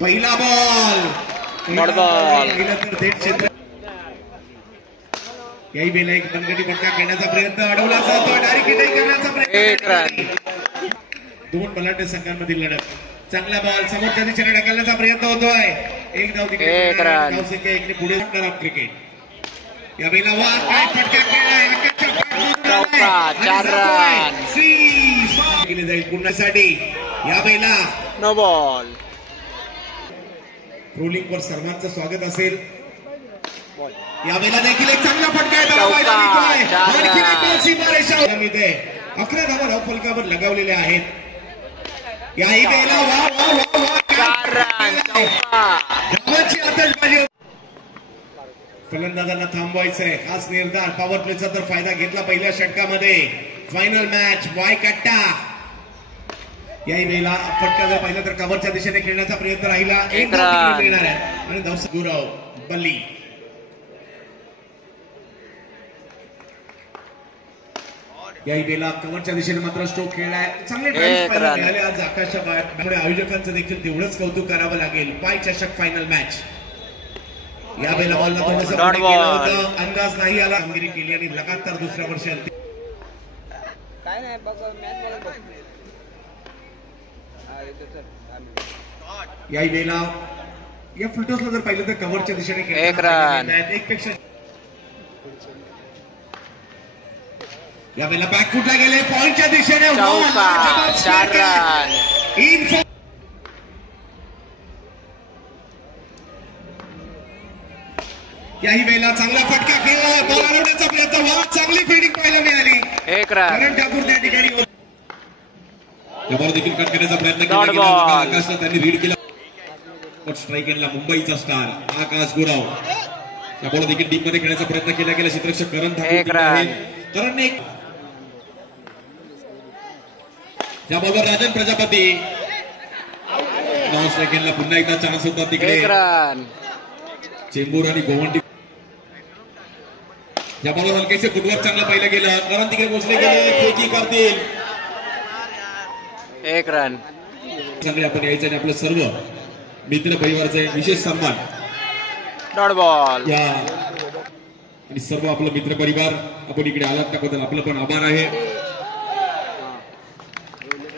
पहिला बॉल याही बेला एक बनगटी फटका खेळण्याचा प्रयत्न अडवला जातो. डायरेक्ट हिट करण्याचा प्रयत्न. दोन बलाढ्य संघांमधील लढत. चांगला बॉल समोरच्या दिशेने ढकलण्याचा प्रयत्न होतोय. एक धाव तिकडे धावसंख्या एकने पुढे क्रिकेट. या बेला वा काय फटका खेळलाय. 4 रन केले जाईल पुण्यासाठी. या बेला नो बॉल. रोलिंग वर सर्वांचं स्वागत असेल. यावेळेला देखील एक चांगला फटका आहे. 11 धावा धावफलकावर लगावलेल्या आहेत. याही वेळेला धावांची आतषबाजी. फलंदाजांना थांबवायचंय. खास निर्धार पॉवर प्लेचा तर फायदा घेतला पहिल्या षटकामध्ये. फायनल मॅच वाय कट्टा. याही वेळेला फटका जर पाहिला तर कव्हरच्या दिशेने खेळण्याचा प्रयत्न राहिला. एक धाव मिळणार आहे आणि धाव गुरव बल्ली. याही वेळेला कव्हरच्या दिशेने मात्र स्ट्रोक खेळलाय. चांगले मिळाले आज आकाशच्या बाहेर. त्यामुळे आयोजकांचं देखील तेवढंच कौतुक करावं लागेल. पाय चषक फायनल मॅच. या वेळेला बॉलला थोडंसं अंदाज नाही आला. कामगिरी केली आणि लगातार दुसऱ्या वर्षी काय नाही याही वेळेला या फुलटॉसला जर पाहिलं तर कव्हरच्या दिशेने एक रन. एकपेक्षा या वेळेला बॅकफुटला गेले. पॉइंटच्या दिशेने 4 रन. याही वेळेला चांगला फटका खेळला. बॉल हलवण्याचा प्रयत्न. चांगली फिल्डिंग पाहायला मिळाली. 1 रन. करण ठाकूर त्या ठिकाणी देखील कट करण्याचा प्रयत्न केला. आकाशला त्यांनी रीड केला. स्ट्राईक एंडला मुंबईचा स्टार आकाश गुराव. या बॉल देखील टीम मध्ये खेळण्याचा प्रयत्न केला गेला. क्षेत्ररक्षक करण ठाकूर. करण एक या बॉलवर राजन प्रजापती. स्ट्राईक एंडला पुन्हा एकदा चान्स होता तिकडे. चेंबूर आणि गोवंडी. या बॉलवर हलकेसे फुटवर्क चांगलं पाहिलं गेलं. करण तिकडे पोहोचले गेले. फेकी करतील. 1 रन. चांगले आपण यायचं आणि आपलं सर्व मित्र परिवाराचे विशेष सन्मान. Dot ball. या आणि सर्व आपलं मित्र परिवार आपण इकडे आलात त्याबद्दल आपलं पण आभार आहे.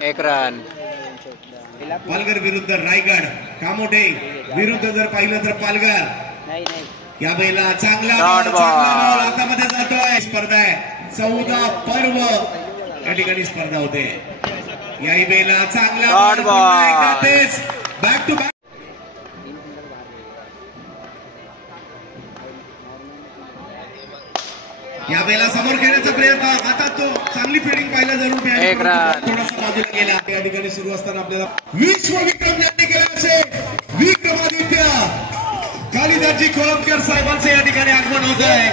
1 रन. पालघर विरुद्ध रायगड. कामोठे विरुद्ध जर पाहिलं तर पालघर. या बैला चांगला हातामध्ये जातोय. स्पर्धा आहे 14 पर्व या ठिकाणी स्पर्धा होते. याही बेला चांगला बॅक टू बॅक. या बेला समोर खेळण्याचा प्रयत्न. आता तो चांगली फिल्डिंग पाहिला जरूर. थोडासा बाजूला गेला. या ठिकाणी सुरू असताना आपल्याला विश्वविक्रम ज्यांनी केले असे विक्रमादित्य कालिदासजी कोळंबकर साहेबांचे या ठिकाणी आगमन होत आहे.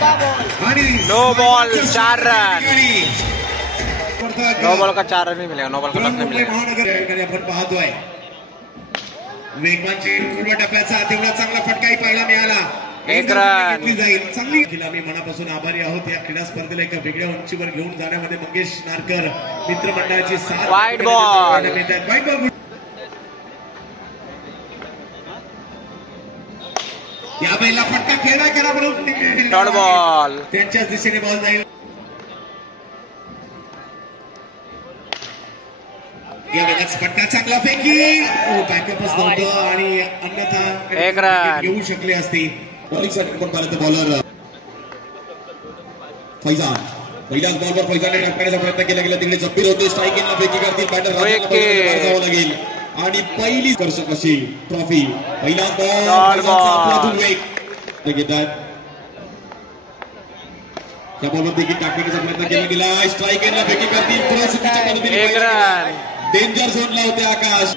आणि no ball 4 run. No ball का 4 रन नहीं मिलेगा. नो बॉल का नहीं मिलेगा. महानगर आपण पाहतोय वेगवानची पूर्व टप्प्याचा तेवढा चांगला फटकाही पाहायला मिळाला. 1 रन. जाईल चांगली. आम्ही मनापासून आभारी आहोत. या क्रीडा स्पर्धेला एका वेगळ्या उंचीवर घेऊन जाण्यामध्ये मंगेश नारकर मित्रमंडळाची साथ. वाईट बॉल. वाईट बॉल. या बैला फटका खेळला करा बरोबर. Dot ball. त्यांच्याच दिशेने बॉल जाईल. या वेळेस फटका चांगला फेकी. बॅकअपच नव्हतं आणि अन्यथा 1 रन. घेऊ शकले असते. बॉलिंगसाठी पण पाहिलं तर बॉलर फैजान. पहिल्याच बॉलवर फैजानने टाकण्याचा प्रयत्न केला गेला. तिकडे जप्पीर होते. स्ट्राईक एंडला फेकी करतील. बॅटर जावं लागेल आणि पहिली कर्षक अशी ट्रॉफी. पहिला बॉल घेतात. त्या बॉलवर देखील टाकण्याचा प्रयत्न केला गेला. स्ट्राईक एंडला फेकी करतील. थोड्या चुकीच्या पद्धतीने डेंजर झोनला होते आकाश.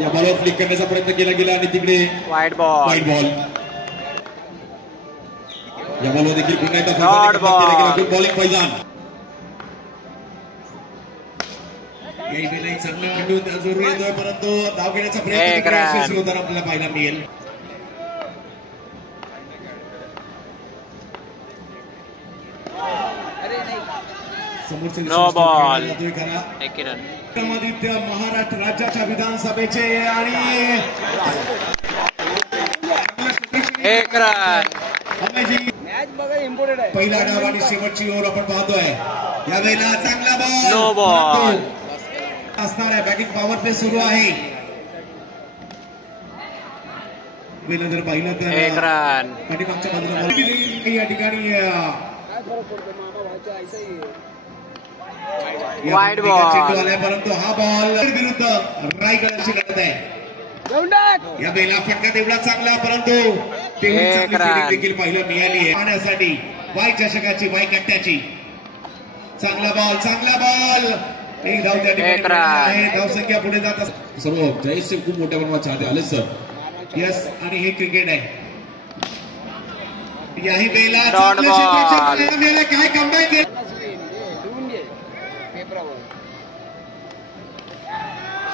या बॉलवर फ्लिक करण्याचा प्रयत्न केला गेला आणि तिकडे वाईट बॉल. वाईट बॉल. या बॉलवर देखील पुन्हा एकदा बॉलिंग फैजान. याही वेळेला चांगला खंडून जोर येतोय परंतु धाव घेण्याचा प्रयत्न यशस्वी होताना आपल्याला पाहायला मिळेल. समोरचे नो बॉल जातोय करा एक रन विक्रमादित्य महाराष्ट्र राज्याच्या विधानसभेचे आणि एक रन पहिला डाव आणि शेवटची ओव्हर आपण पाहतोय यावेळेला चांगला बॉल नो बॉल असणार आहे बॅटिंग पॉवर प्ले सुरू आहे जर पाहिलं तर एक रन पाठीमागच्या बाजूला या ठिकाणी वाईड बॉल चेंडू आलाय परंतु हा बॉल विरुद्ध रायगडची लढत आहे या बेला फटका तेवढा चांगला परंतु तेवढी चांगली फिल्डिंग देखील पाहायला मिळाली आहे पाहण्यासाठी वाय चषकाची वाय कट्ट्याची चांगला बॉल एक धाव त्या ठिकाणी आहे धावसंख्या पुढे जात असते सर्व जयेशचे खूप मोठ्या प्रमाणात चाहते आले सर यस आणि हे क्रिकेट आहे याही बेला डॉट बॉल काय कमबॅक केलं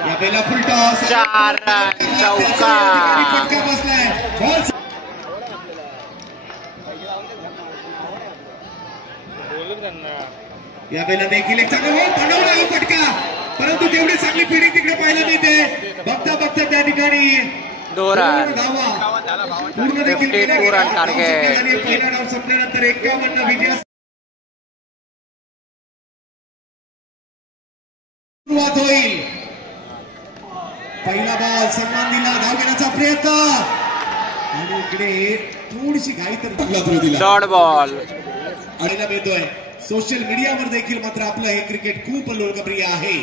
या बेला फुल टॉस 4 रन चौका फटका बसलाय बॉल या बेला देखील एक चांगला बॉल बनवला हा फटका परंतु तेवढी चांगली फिल्डिंग तिकडे पाहायला मिळते बघता त्या ठिकाणी 2 रन पूर्ण देखील 52 रन टार्गेट पहिला डाव संपल्यानंतर 51 विजय सुरुवात होईल पहिला बॉल सन्मान दिला धाव घेण्याचा प्रयत्न आणि इकडे थोडीशी घाई तर दिला डॉट बॉल आलेला मिळतोय सोशल मीडियावर देखील मात्र आपलं हे क्रिकेट खूप लोकप्रिय आहे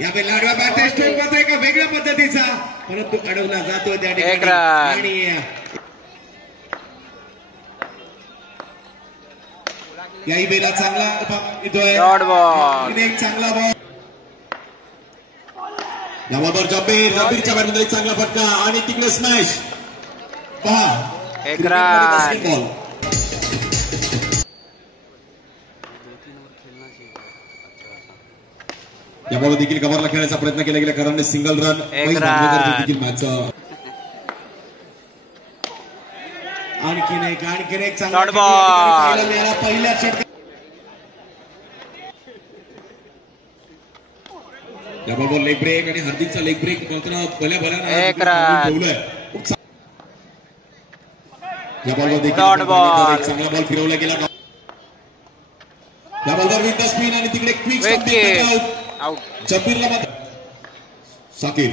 यावेळी लाडवा बॅट स्ट्रोक मात्र एका वेगळ्या पद्धतीचा परंतु अडवला जातोय त्या ठिकाणी आणि याही बेला चांगला येतोय डॉट बॉल एक चांगला बॉल यावर जबीरच्या बॅटमध्ये एक चांगला फटका आणि तिकडे स्मॅश पहा एक रन बॉल या बॉल देखील कव्हरला खेळण्याचा प्रयत्न केला गेला कारण सिंगल रन देखील मॅच आणखीन एक चांगला डॉट बॉल पहिल्या षटकात या बॉल लेग ब्रेक आणि हार्दिकचा लेग ब्रेक बोलताना भल्या एक रन या बॉलवर देखील डॉट बॉल चांगला बॉल फिरवला गेला या बॉलवर विथ द स्पिन आणि तिकडे क्विक आउट जबीरला साकीर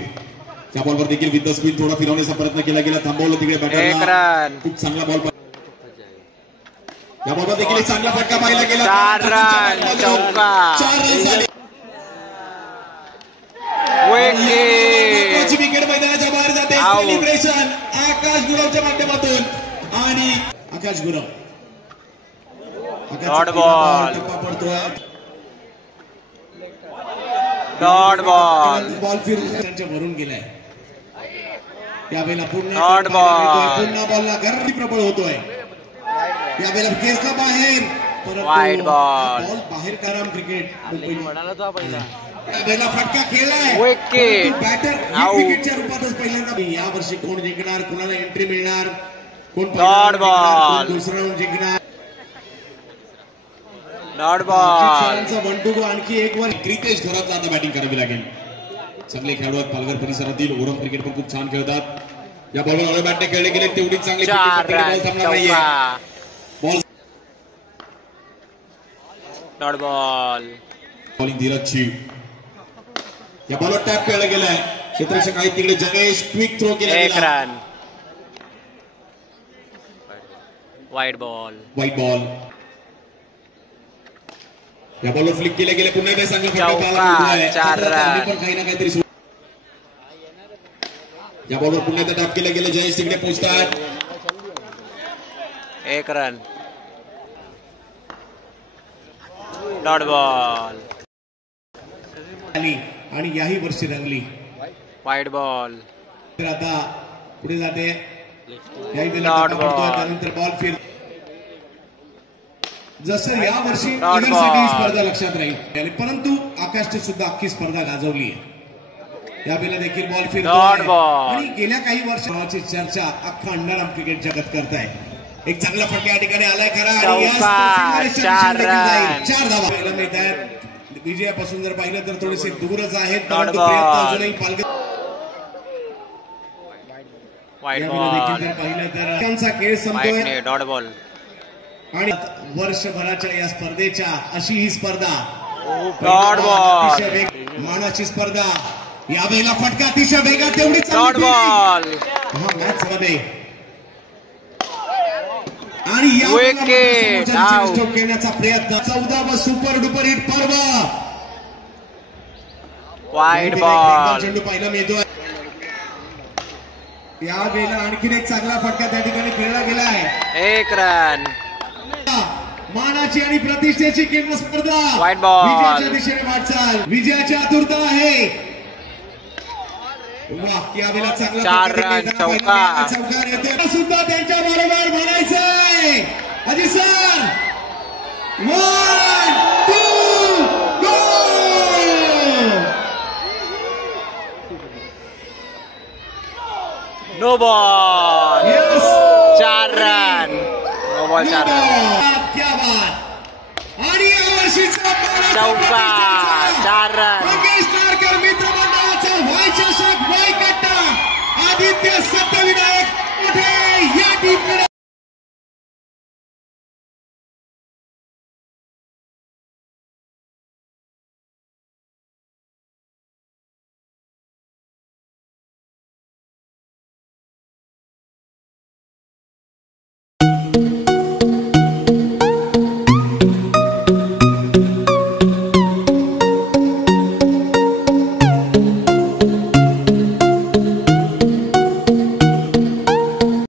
त्या बॉलवर देखील विथ द स्पिन थोडा फिरवण्याचा प्रयत्न केला गेला थांबवलं तिकडे एक बॅटरला रन खूप चांगला बॉल या बॉलवर देखील चांगला फटका पाहिला गेला 4 रन चौका 4 रन झाले विकेट मैदानाच्या बाहेर जाते सेलिब्रेशन आकाश गुरवच्या माध्यमातून आणि आकाश गुरव डॉट बॉल पडतोय डॉट बॉल बॉल फिरून भरून गेलाय यावेळेला डॉट बॉल पुन्हा बॉलला गर्दी प्रबळ होतोय यावेळेला केसला बाहेर परंतु वाईड बॉल बाहेर कराम क्रिकेट यावेळेला फटका खेळलाय विकेट बॅटर विकेटच्या रूपातच पहिल्यांदा यावर्षी कोण जिंकणार कोणाला एंट्री मिळणार कोण डॉट बॉल दुसरा राऊंड जिंकणार डॉट बॉल 1-2 आणखी एक वर क्रिकेश घरातला आता बॅटिंग करावी लागेल चांगले खेळाडू आहेत पालघर परिसरातील ओरम क्रिकेट पण खूप छान खेळतात या बॉलवर बॅटने खेळले गेले तेवढी चांगली 4 रन चौका बॉल डॉट बॉल बॉलिंग धीरजची या बॉलवर टॅप खेळला गेलाय क्षेत्ररक्षक आहेत तिकडे जगेश क्विक थ्रो केला एक गेला run wide ball white ball या बॉलवर फ्लिक केले गेले पुन्हा एकदा चांगला फटका पाहायला 4 रन पण काही ना काहीतरी या बॉलवर पुन्हा एकदा टॅप केले गेले जयेश तिकडे पोहोचतात एक रन डॉट बॉल आणि याही वर्षी रंगली वाईड बॉल तर आता पुढे जाते डॉट बॉल त्यानंतर बॉल फिर जसं या वर्षी डॉट ही स्पर्धा बॉल लक्षात राहील परंतु आकाशने सुद्धा अख्खी स्पर्धा गाजवली आहे यावेळेला देखील बॉल फिरतो डॉट बॉल आणि गेल्या काही वर्षाची चर्चा अख्खा अंडरआर्म क्रिकेट जगत करताय एक चांगला फटका या ठिकाणी आलाय खरा आणि या चौकार, स्पर्धेच्या 4 दिशेने देखील जाईल. रन. 4 धावा पाहायला मिळत आहेत. विजयापासून जर पाहिलं तर थोडेसे दूरच आहेत, डॉट परंतु बॉल. प्रयत्न अजूनही पालघर वाईड यावेळी बॉल देखील जर पाहिलं तर त्यांचा खेळ संपतोय वाईडने डॉट बॉल आणि वर्षभराच्या या स्पर्धेच्या अशी ही स्पर्धा डॉट बॉल अतिशय मानाची स्पर्धा. यावेळेला फटका अतिशय वेगात तेवढी डॉट बॉल हा मॅच मध्ये आणि या Wicket, out. स्ट्रोक घेण्याचा प्रयत्न. 14वा सुपर डुपर हिट पर्व. वाईड बॉल चेंडू पाहायला मिळतोय. या वेळेला आणखीन एक चांगला फटका त्या ठिकाणी खेळला गेलाय. 1 रन मानाची आणि प्रतिष्ठेची केंद्र स्पर्धा. White ball. विजयाच्या दिशेने वाटचाल. विजयाची आतुरता आहे. वाह, यावेळेला चांगला 4 फटका रन, देताना चौकार. चौकार येते सुद्धा त्यांच्या बरोबर म्हणायचंय. अजी sir 1 2 go. No ball Yes. 4 run no ball 4 run क्या बात. आणि यावर्षीचा चौकार 4 रन योगेश नारकर मित्र मंडळाचा व्हायच्या शक वाय कट्टा आदित्य सत्यविनायक मोठे या टीमकडे